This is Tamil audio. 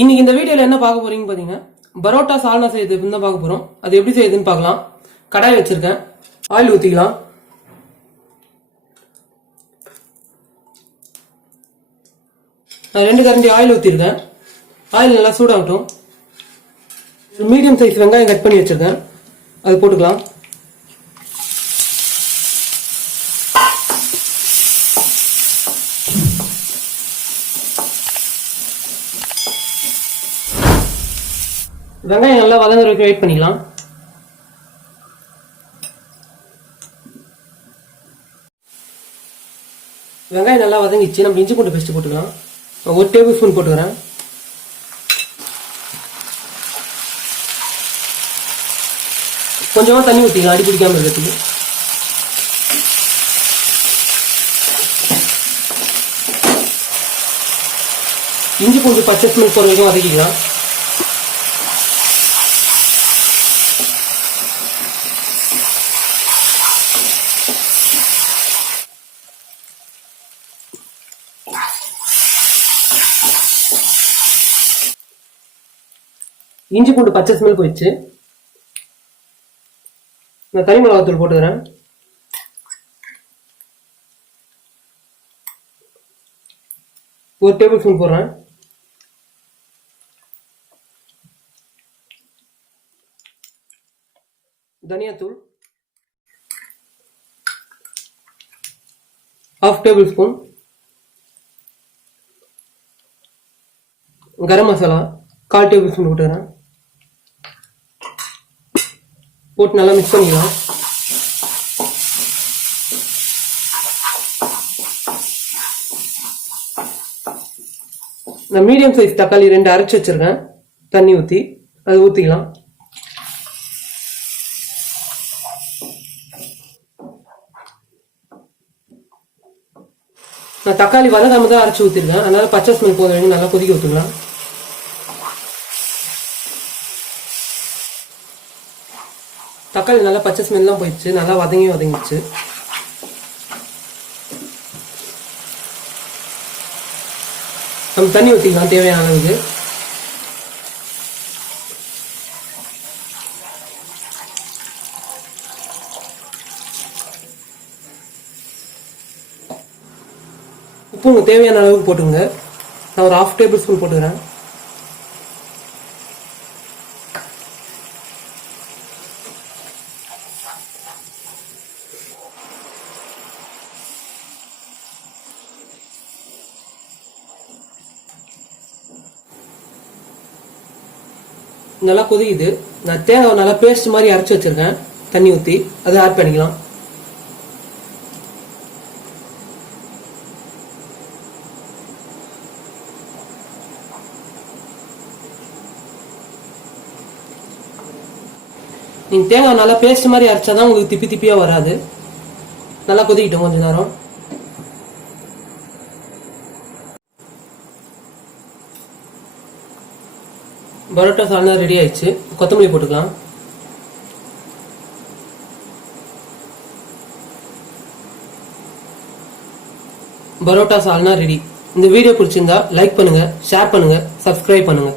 இன்னைக்கு இந்த வீடியோல என்ன பார்க்க போறீங்க பாத்தீங்கன்னா பரோட்டா சால்னா செய்யறது தான் பார்க்க போறோம். அது எப்படி செய்யுதுன்னு பார்க்கலாம். கடாய் வச்சிருக்கேன், ஆயில் ஊத்திக்கலாம். நான் 2 கரண்டி ஆயில் ஊத்திருக்கேன். ஆயில் நல்லா சூடாகட்டும். மீடியம் சைஸ் வெங்காயம் கட் பண்ணி வச்சிருக்கேன், அது போட்டுக்கலாம். வெங்காயம் நல்லா வதங்குற வரைக்கும் வெயிட் பண்ணிக்கலாம். வெங்காயம் நல்லா வதங்கிச்சு. நம்ம இஞ்சி பூண்டு பேஸ்ட் போட்டுக்கலாம். 1 டேபிள் ஸ்பூன் போட்டுக்கிறேன். கொஞ்சமா தண்ணி ஊற்றிக்கலாம் அடி பிடிக்காம இருக்கிறதுக்கு. இஞ்சி பூண்டு பச்சை ஸ்மெல் போகிற வரைக்கும் வதக்கிக்கலாம். இஞ்சி பூண்டு பச்சை ஸ்மெல் போயிடுச்சு. நான் தனி மிளகாத்தூள் போட்டுக்கிறேன். ஒரு டேபிள் ஸ்பூன் போடுறேன். தனியாத்தூள் 1/2 table spoon. Garam masala 1/4 table spoon போட்டுக்கிறேன். போட்டு நல்லா மிக்ஸ் பண்ணிக்கலாம். நான் மீடியம் சைஸ் தக்காளி 2 அரைச்சு வச்சிருக்கேன், தண்ணி ஊற்றி அது ஊற்றிக்கலாம். நான் தக்காளி வதங்காம தான் அரைச்சு ஊற்றிருக்கேன், அதனால பச்சை ஸ்மெல் போத வரைக்கும் நல்லா கொதிக்க ஊற்றிக்கலாம். தக்காளி நல்லா பச்சை ஸ்மெல்லாம் போயிடுச்சு, நல்லா வதங்கிடுச்சு. நம்ம தண்ணி ஊற்றிக்கலாம் தேவையான அளவுக்கு. உப்பு உங்களுக்கு தேவையான அளவுக்கு போட்டுங்க. நான் ஒரு 1/2 டேபிள் ஸ்பூன் போட்டுக்கிறேன். நல்லா கொதிக்குது. நான் தேங்காய் நல்லா பேஸ்ட் மாதிரி அரைச்சி வச்சிருக்கேன், தண்ணி ஊற்றி அதை ஆட் பண்ணிக்கலாம். நீங்க தேங்காய் நல்லா பேஸ்ட் மாதிரி அரைச்சாதான் உங்களுக்கு திப்பி திப்பியா வராது. நல்லா கொதிக்கிட்டோம் கொஞ்ச நேரம். பரோட்டா சால்னா ரெடி ஆயிடுச்சு. கொத்தமல்லி போட்டுக்கலாம். பரோட்டா சால்னா ரெடி. இந்த வீடியோ பிடிச்சிருந்தா லைக் பண்ணுங்க, ஷேர் பண்ணுங்க, சப்ஸ்கிரைப் பண்ணுங்க.